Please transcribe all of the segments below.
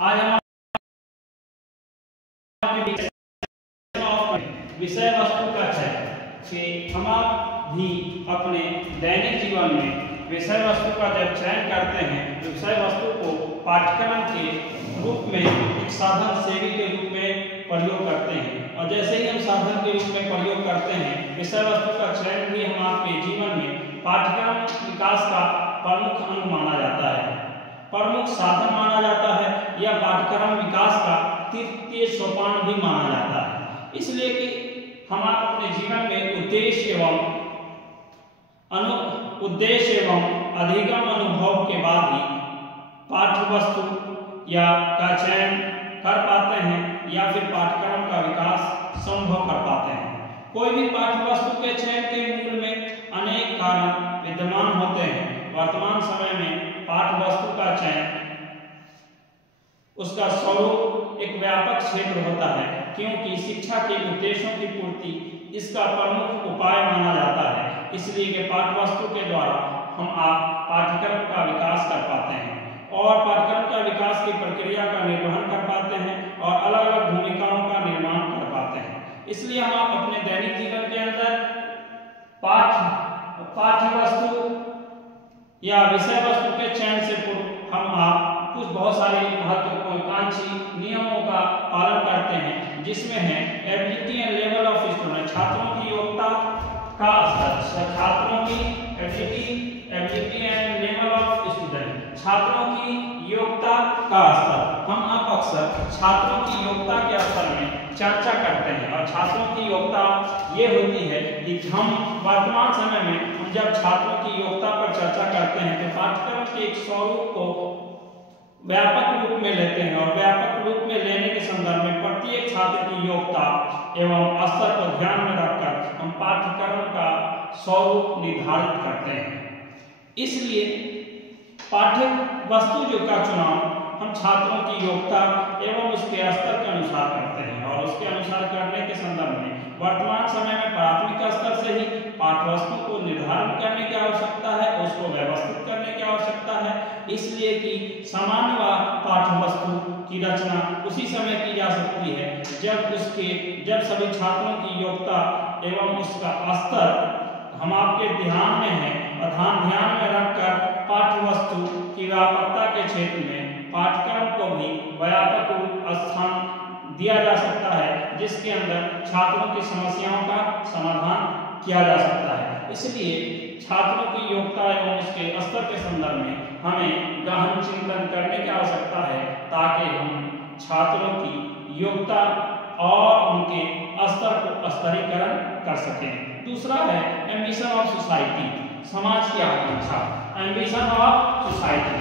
आज हम विषय वस्तु का चयन कि हम आप भी अपने दैनिक जीवन में विषय वस्तु का जब चयन करते हैं तो विषय वस्तु को पाठ्यक्रम के रूप में एक साधन सेवी के रूप में प्रयोग करते हैं। और जैसे ही हम साधन के रूप में प्रयोग करते हैं, विषय वस्तु का चयन भी हम आपके जीवन में पाठ्यक्रम विकास का प्रमुख अंग माना जाता है, प्रमुख साधन माना जाता है, या पाठ्यक्रम विकास का तृतीय सोपान भी माना जाता है। इसलिए कि हम आप अपने जीवन में उद्देश्य एवं अधिगम अनुभव के बाद ही पाठ्य वस्तु या का चयन कर पाते हैं या फिर पाठ्यक्रम का विकास संभव कर पाते हैं। कोई भी पाठ्य वस्तु के चयन के मूल में अनेक कारण विद्यमान होते हैं। वर्तमान समय में पाठ्य वस्तु का चयन उसका स्वरूप एक व्यापक क्षेत्र होता है, क्योंकि शिक्षा के उद्देश्यों की पूर्ति इसका प्रमुख उपाय माना जाता है। इसलिए कि पाठ्य वस्तु के द्वारा हम आप पाठ्यक्रम का विकास कर पाते हैं और पाठ्यक्रम का विकास की प्रक्रिया का निर्वहन कर पाते हैं और अलग अलग भूमिकाओं का निर्माण कर पाते हैं। इसलिए हम आप अपने दैनिक जीवन के अंदर पाठ्य वस्तु या विषय वस्तु के चयन से पूर्व हम आप कुछ बहुत सारे महत्वाकांक्षी नियमों का पालन करते हैं, जिसमें है ability and level of student, छात्रों की योग्यता का स्तर, छात्रों की ability and level of student, छात्रों की योग्यता का स्तर। हम आप अक्सर छात्रों की योग्यता के स्तर में चर्चा करते हैं और छात्रों की योग्यता ये होती है कि हम वर्तमान समय में हम जब छात्रों की योग्यता पर चर्चा करते हैं तो पाठ्यक्रम के एक स्वरूप को व्यापक रूप में लेते हैं और व्यापक रूप में लेने के संदर्भ में प्रत्येक छात्र की योग्यता एवं स्तर को ध्यान में रखकर हम पाठ्यक्रम का स्वरूप निर्धारित करते हैं। इसलिए पाठ्य वस्तु जो का चुनाव हम छात्रों की योग्यता एवं उसके स्तर के अनुसार करते हैं और उसके अनुसार करने के संदर्भ में वर्तमान समय में प्राथमिक स्तर से ही पाठ्य वस्तु को निर्धारण करने की आवश्यकता है, उसको व्यवस्थित करने की आवश्यकता है। इसलिए कि सामान्य व पाठ्य वस्तु की रचना उसी समय की जा सकती है जब सभी छात्रों की योग्यता एवं उसका स्तर हम आपके ध्यान में है और ध्यान में रखकर पाठ्य वस्तु की व्यापकता के क्षेत्र में पाठ्यक्रम को भी व्यापक स्थान दिया जा सकता है, जिसके अंदर छात्रों की समस्याओं का समाधान किया जा सकता है। इसलिए छात्रों की योग्यता एवं उसके स्तर के संदर्भ में हमें गहन चिंतन करने की आवश्यकता है, ताकि हम छात्रों की योग्यता और उनके स्तर को स्तरीकरण कर सकें। दूसरा है एम्बिशन ऑफ सोसाइटी, समाज की आकांक्षा। एम्बिशन ऑफ सोसाइटी,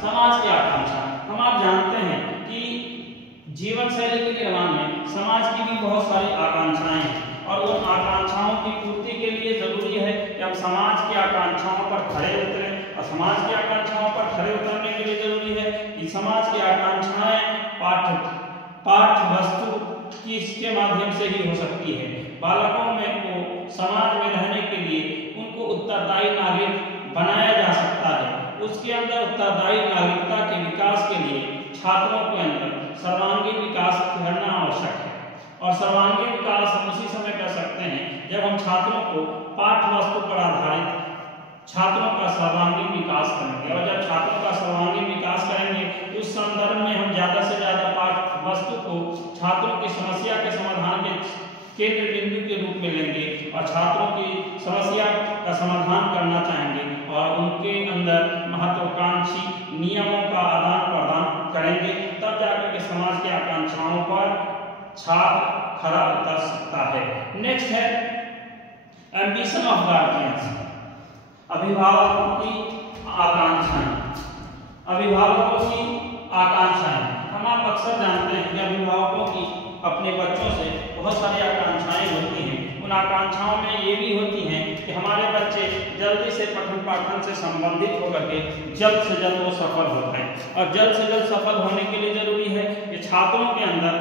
समाज की आकांक्षा। हम आप जानते हैं कि जीवन शैली के निर्माण में समाज की भी बहुत सारी आकांक्षाएं हैं और उन आकांक्षाओं की पूर्ति के लिए जरूरी है कि हम समाज की आकांक्षाओं पर खड़े उतरें और समाज की आकांक्षाओं पर खड़े उतरने के लिए जरूरी है कि समाज की आकांक्षाएं पाठ्य वस्तु की इसके माध्यम से ही हो सकती है। बालकों में को समाज में रहने के लिए उनको उत्तरदायी नागरिक बनाया जा सकता है। उसके अंदर उत्तरदायी नागरिकता के विकास के लिए छात्रों के अंदर सर्वांगीण विकास करना आवश्यक है और सर्वांगीण विकास हम उसी समय कर सकते हैं जब हम छात्रों को पाठ्य वस्तु पर आधारित छात्रों का सर्वांगीण विकास करेंगे। और जब छात्रों का सर्वांगीण विकास करेंगे तो उस संदर्भ में हम ज्यादा से ज्यादा पाठ्य वस्तु को छात्रों की समस्या के समाधान के केंद्र बिंदु के रूप में लेंगे और छात्रों की समस्या का समाधान करना चाहेंगे और उनके अंदर महत्वाकांक्षी नियमों का आदान प्रदान करेंगे। तब जाकर के समाज की आकांक्षाओं पर छात्र खरा उतर सकता है। नेक्स्ट है एम्बिशन ऑफ गार्जियंस, अभिभावकों की आकांक्षाएं। हम आप अक्सर जानते हैं कि अभिभावकों की अपने बच्चों से बहुत सारी आकांक्षाएं होती हैं। उन आकांक्षाओं में ये भी होती हैं कि हमारे बच्चे जल्दी से पठन पाठन से संबंधित होकर के जल्द से जल्द वो सफल हो जाए और जल्द से जल्द सफल होने के लिए जरूरी है कि छात्रों के अंदर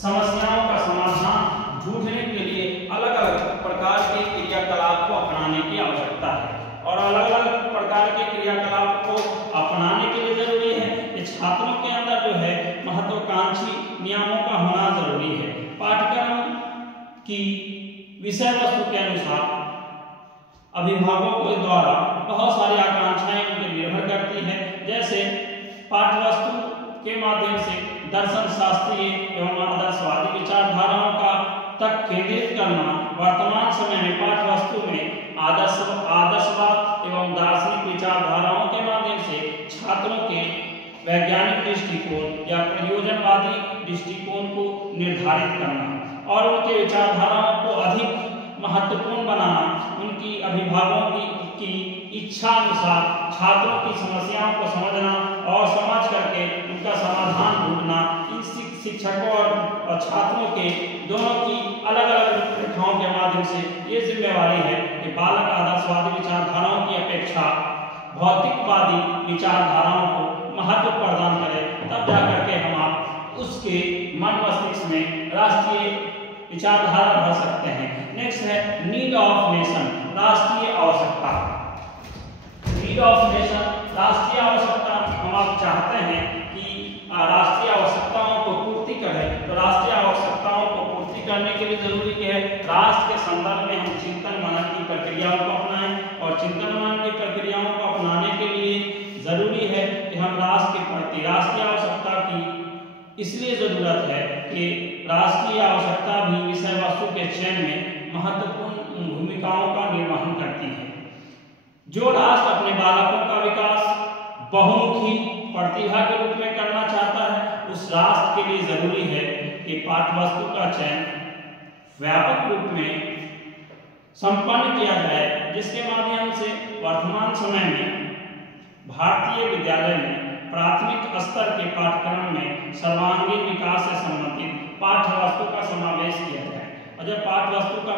समस्याओं का समाधान ढूंढने के लिए अलग अलग प्रकार के क्रियाकलाप को अपनाने की आवश्यकता है और अलग अलग प्रकार के क्रियाकलाप की विषय वस्तु के अनुसार अभिभावकों के द्वारा बहुत सारी आकांक्षाएं उन पर निर्भर करती है। जैसे पाठ्यवस्तु के माध्यम से दर्शन शास्त्रीय एवं आदर्शवादी विचारधाराओं का तक केंद्रित करना। वर्तमान समय में पाठ्यवस्तु में आदर्शवाद एवं दार्शनिक विचारधाराओं के माध्यम से छात्रों के वैज्ञानिक दृष्टिकोण या प्रयोजनवादी दृष्टिकोण को निर्धारित करना और उनके विचारधाराओं को अधिक महत्वपूर्ण बनाना। उनकी अभिभावकों की इच्छा अनुसार छात्रों की समस्याओं को समझना और समझ करके उनका समाधान ढूंढना। इन शिक्षकों और छात्रों के दोनों की अलग अलग रूपरेखाओं के माध्यम से ये जिम्मेवारी है कि बालक आदर्शवादी विचारधाराओं की अपेक्षा भौतिकवादी विचारधाराओं को महत्व प्रदान करें, तब जाकर के हम उसके मन मस्तिष्क में राष्ट्रीय विचारधारा भर सकते हैं। नेक्स्ट है नीड ऑफ नेशन, राष्ट्रीय आवश्यकता। नीड ऑफ नेशन, राष्ट्रीय आवश्यकता। हम आप चाहते हैं कि राष्ट्रीय आवश्यकताओं को पूर्ति करें, तो राष्ट्रीय आवश्यकताओं को पूर्ति करने के लिए जरूरी क्या है, राष्ट्र के संदर्भ में हम चिंतन मनन की प्रक्रियाओं को अपनाएं और चिंतन मनन की प्रक्रियाओं को अपनाने के लिए जरूरी है कि हम राष्ट्र के प्रति राष्ट्रीय आवश्यकता की इसलिए जरूरत है कि राष्ट्रीय आवश्यकता भी विषय वस्तु के चयन में महत्वपूर्ण भूमिकाओं का निर्वहन करती है। जो राष्ट्र अपने बालकों का विकास बहुमुखी प्रतिभा के रूप में करना चाहता है, उस राष्ट्र के लिए जरूरी है कि पाठ्यवस्तु का चयन व्यापक रूप में संपन्न किया जाए, जिसके माध्यम से वर्तमान समय में भारतीय विद्यालय में प्राथमिक स्तर के पाठ्यक्रम में सर्वांगीण विकास से संबंधित पाठ्यवस्तु का समावेश किया जाए। और जब पाठ्यवस्तु का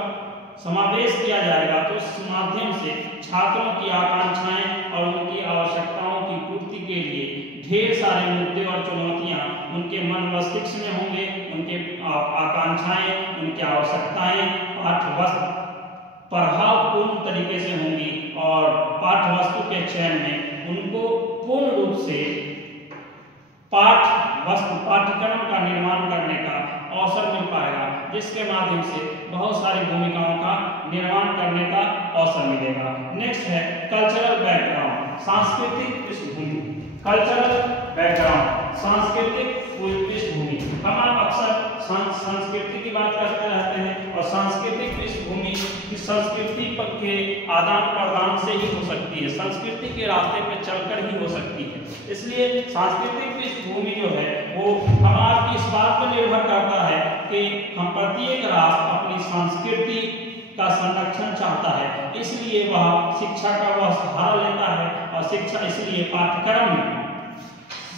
समावेश किया जाएगा तो उस माध्यम से छात्रों की आकांक्षाएं और उनकी आवश्यकताओं की पूर्ति के लिए ढेर सारे मुद्दे और चुनौतियां उनके मन मस्तिष्क में होंगे। उनके आकांक्षाएं, उनकी आवश्यकताएं पाठ्यवस्तु प्रभावपूर्ण तरीके से होंगी और पाठ्यवस्तु के चयन में उनको पूर्ण रूप से पाठ्यक्रम का निर्माण करने का अवसर मिल पाएगा, जिसके माध्यम से बहुत सारी भूमिकाओं का निर्माण करने का अवसर मिलेगा। नेक्स्ट है कल्चरल बैकग्राउंड, सांस्कृतिक पृष्ठभूमि। कल्चरल बैकग्राउंड, सांस्कृतिक पृष्ठभूमि। हम आप अक्सर संस्कृति की बात करते रहते हैं और सांस्कृतिक पृष्ठभूमि संस्कृति के आदान प्रदान से ही हो सकती है, संस्कृति के रास्ते पर चलकर ही हो सकती है। इसलिए सांस्कृतिक पृष्ठभूमि जो है वो हमारी इस बात पर निर्भर करता है कि हम प्रत्येक राष्ट्र अपनी संस्कृति का संरक्षण चाहता है, इसलिए वह शिक्षा का वह सहारा लेता है और शिक्षा इसलिए पाठ्यक्रम में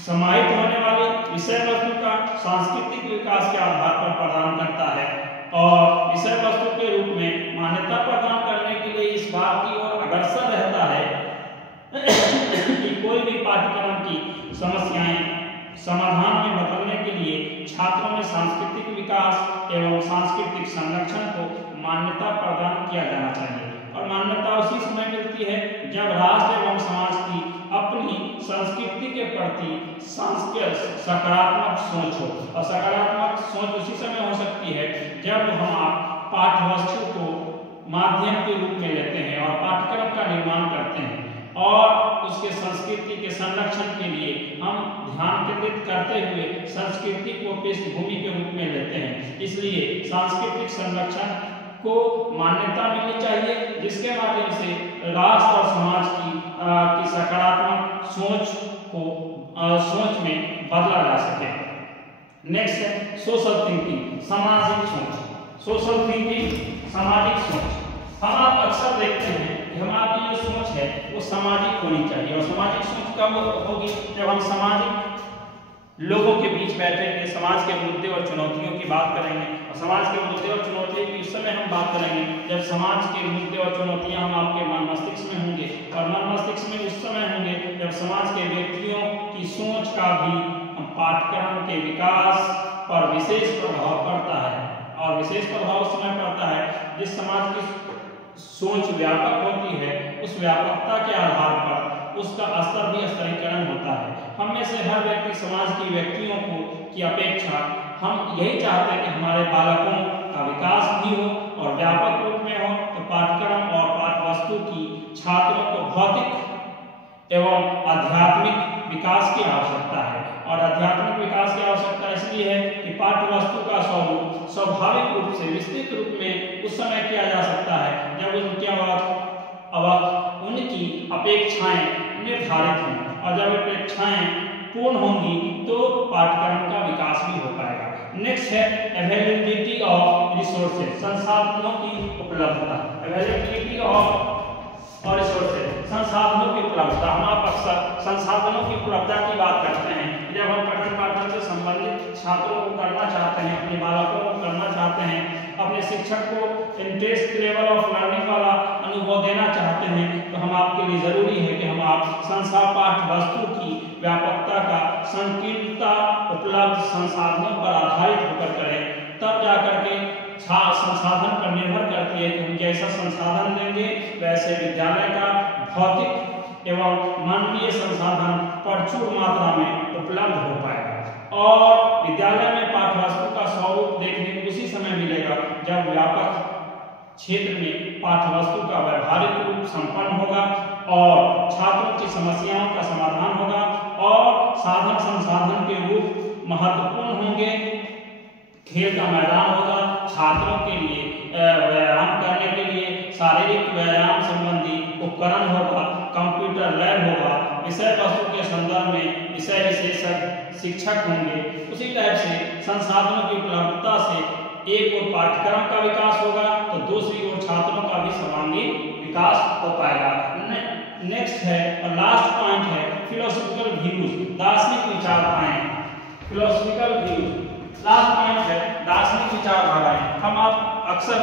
समाहित होने वाली विषय वस्तु का सांस्कृतिक विकास के आधार पर प्रदान करता है और विषय वस्तु के रूप में मान्यता प्रदान करने के लिए इस बात की ओर अग्रसर रहता है कि कोई भी पाठ्यक्रम की समस्याएं समाधान में बदलने के लिए छात्रों में सांस्कृतिक विकास एवं सांस्कृतिक संरक्षण को मान्यता प्रदान किया जाना चाहिए। और मान्यता उसी समय मिलती है जब राष्ट्र एवं समाज की अपनी संस्कृति के प्रति सकारात्मक सोच हो, और सकारात्मक सोच उसी समय हो सकती है जब हम पाठ्यवस्तु को माध्यम के रूप में लेते हैं और पाठ्यक्रम का निर्माण करते हैं और उसके संस्कृति के संरक्षण के लिए हम ध्यान केंद्रित करते हुए संस्कृति को पृष्ठभूमि के रूप में लेते हैं। इसलिए सांस्कृतिक संरक्षण को मान्यता मिलनी चाहिए, जिसके माध्यम से राष्ट्र और समाज की सकारात्मक सोच में बदला जा सके। नेक्स्ट है सोशल थिंकिंग, सामाजिक सोच। सोशल थिंकिंग, सामाजिक सोच। हम आप अक्सर देखते हैं कि हमारी जो सोच है वो सामाजिक होनी चाहिए, और सामाजिक सोच कब होगी जब हम सामाजिक लोगों के बीच बैठेंगे, समाज के मुद्दे और चुनौतियों की बात करेंगे। और समाज के मुद्दे और चुनौतियों की उस समय हम बात करेंगे जब समाज के मुद्दे और चुनौतियां हम आपके मन मस्तिष्क में होंगे, और मन मस्तिष्क में उस समय होंगे जब समाज के व्यक्तियों की सोच का भी पाठ्यक्रम के विकास पर विशेष प्रभाव पड़ता है। और विशेष प्रभाव उस समय पड़ता है जिस समाज की सोच व्यापक होती है, उस व्यापकता के आधार पर उसका स्तर भी स्तरीकरण होता है। हम में से हर व्यक्ति समाज की व्यक्तियों की अपेक्षा हम यही चाहते हैं कि हमारे बालकों का विकास भी हो और व्यापक रूप में हो, तो पाठ्यक्रम और पाठ्यवस्तु की छात्रों को भौतिक एवं आध्यात्मिक विकास की आवश्यकता है। और आध्यात्मिक विकास की आवश्यकता इसलिए है कि पाठ्यवस्तु का स्वरूप स्वाभाविक रूप से विस्तृत रूप में उस समय किया जा सकता है जब उनकी अपेक्षाएं निर्धारित हों, और जब अपेक्षाएं पूर्ण होंगी तो पाठ्यक्रम का विकास भी हो पाएगा। नेक्स्ट है अवेलेबिलिटी ऑफ रिसोर्सेज, संसाधनों की उपलब्धता। अवेलेबिलिटी ऑफ और रिसोर्सेज, संसाधनों की उपलब्धता। हम आप अक्सर संसाधनों की उपलब्धता की बात करते हैं जब हम पठन पाठन से संबंधित छात्रों को करना चाहते हैं, अपने बालकों को करना चाहते हैं, अपने शिक्षक को इंटरेस्ट लेवल ऑफ लर्निंग वाला अनुभव देना चाहते हैं, तो हम आपके लिए जरूरी है कि हम आप पाठ्यवस्तु की व्यापकता का संकीर्णता उपलब्ध संसाधनों पर आधारित होकर करें। तब जाकर के संसाधन पर निर्भर करती है कि हम जैसा संसाधन देंगे वैसे विद्यालय का भौतिक एवं मानवीय संसाधन प्रचुर मात्रा में उपलब्ध हो पाएगा। और विद्यालय में पाठ्यवस्तु का स्वरूप देखने को उसी समय मिलेगा जब व्यापक क्षेत्र में पाठ्यवस्तु का व्यवहारिक रूप संपन्न होगा और छात्रों की समस्याओं का समाधान होगा और साधन संसाधन के रूप महत्वपूर्ण होंगे। खेल का मैदान होगा, छात्रों के लिए व्यायाम करने के लिए शारीरिक व्यायाम संबंधी उपकरण होगा, कंप्यूटर लैब होगा, विषय वस्तु के संदर्भ में विषय विशेषज्ञ शिक्षक होंगे। उसी टाइप से संसाधनों की उपलब्धता से एक ओर पाठ्यक्रम का विकास होगा तो दूसरी ओर छात्रों का भी सर्वांगीण विकास हो पाएगा। नेक्स्ट है और लास्ट पॉइंट है फिलोसॉफिकल व्यूज, दार्शनिक विचारधाराएं। फिलोसॉफिकल व्यूज लास्ट पॉइंट है दार्शनिक विचारधाराएं। हम आप अक्सर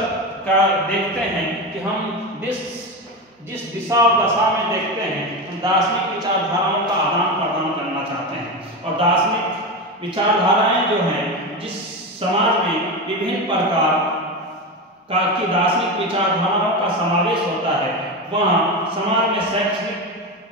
का देखते हैं कि हम जिस दिशा और दशा में देखते हैं हम दार्शनिक विचारधाराओं का आदान प्रदान करना चाहते हैं। और दार्शनिक विचारधाराएं जो हैं, जिस समाज में विभिन्न प्रकार की दार्शनिक विचारधाराओं का समावेश होता है, वहाँ समाज में शैक्षणिक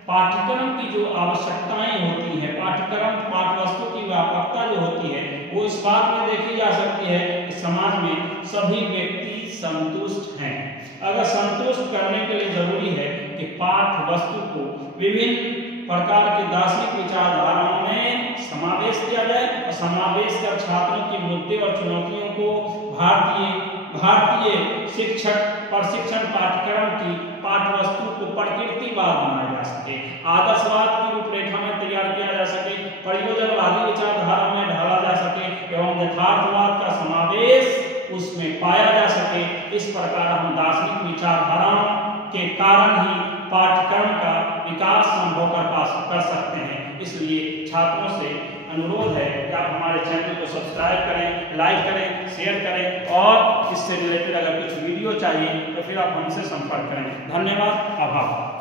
पाठ्यक्रम की जो आवश्यकताएं होती हैं, पाठ्यवस्तु की व्यापकता जो होती है, वो इस बात में देखी जा सकती है कि समाज में सभी व्यक्ति संतुष्ट हैं। अगर संतुष्ट करने के लिए जरूरी है कि पाठ्यवस्तु को विभिन्न प्रकार की दार्शनिक विचारधाराओं में समावेश किया जाए और समावेश कर छात्रों के मुद्दे और चुनौतियों को भारतीय शिक्षक प्रशिक्षण पाठ्यक्रम की पाठ्यवस्तु को प्रकृतिवाद बनाया जा सके, आदर्शवाद की रूपरेखा में तैयार किया जा सके, प्रयोजनवादी विचारधारा में ढाला जा सके एवं यथार्थवाद का समावेश उसमें पाया जा सके। इस प्रकार हम दार्शनिक विचारधाराओं के कारण ही पाठ्यक्रम का विकास संभव कर सकते हैं। इसलिए छात्रों से अनुरोध है कि आप हमारे चैनल को सब्सक्राइब करें, लाइक करें, शेयर करें और इससे रिलेटेड अगर कुछ वीडियो चाहिए तो फिर आप हमसे संपर्क करें। धन्यवाद, आभार।